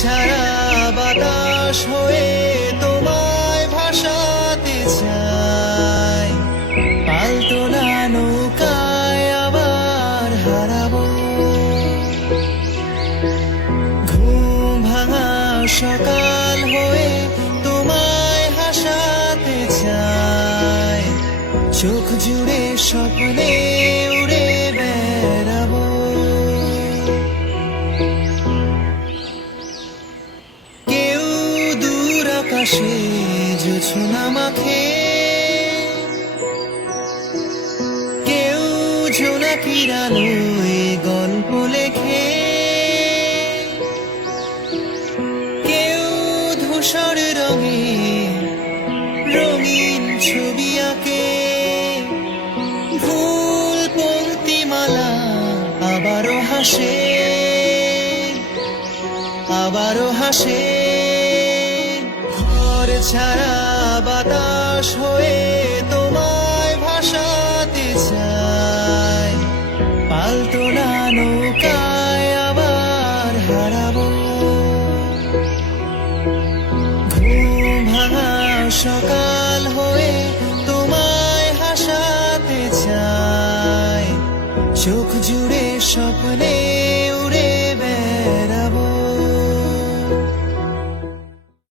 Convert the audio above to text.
ছাড়া বাতাস হয়ে তোমায় ভাসাতে চাই, পালতোলা নৌকায় আবার হারাবো। ঘুম ভাঙা সকাল হয়ে তোমায় হাসাতে চাই, চোখ জুড়ে স্বপ্নে উড়ে বেড়াবো। কেউ দূর আকাশে জোছনা মাখে, কেউ জোনাকির আলোয় গল্প লেখে, কেউ ধূসর রঙে রঙিন ছবি আঁকে। ভুল পংক্তিমালা আবারও হাসে, আবারও হাসে। ঘর ছাড়া বাতাস হয়ে তোমায় ভাসাতে চাই, পালতোলা নৌকায় আবার হারাবো। ঘুম ভাঙা সকাল হয়ে তোমায় হাসাতে চাই, চোখ জুড়ে স্বপ্নে